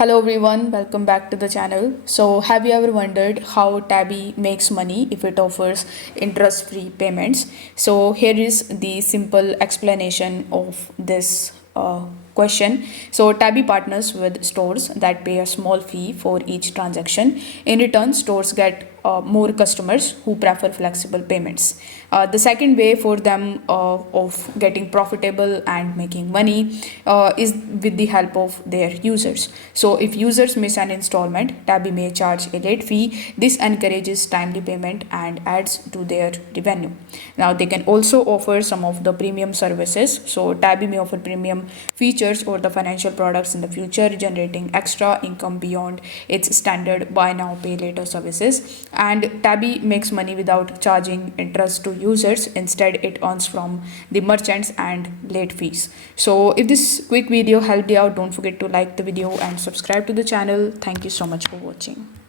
Hello everyone, welcome back to the channel. So, have you ever wondered how Tabby makes money if it offers interest-free payments? So, here is the simple explanation of this question. So, Tabby partners with stores that pay a small fee for each transaction. In return, stores get more customers who prefer flexible payments. The second way for them of getting profitable and making money is with the help of their users. So, if users miss an installment, Tabby may charge a late fee. This encourages timely payment and adds to their revenue. Now, they can also offer some of the premium services. So, Tabby may offer premium features or the financial products in the future, generating extra income beyond its standard buy now, pay later services. And Tabby makes money without charging interest to users. Instead, it earns from the merchants and late fees. So if this quick video helped you out, don't forget to like the video and subscribe to the channel. Thank you so much for watching.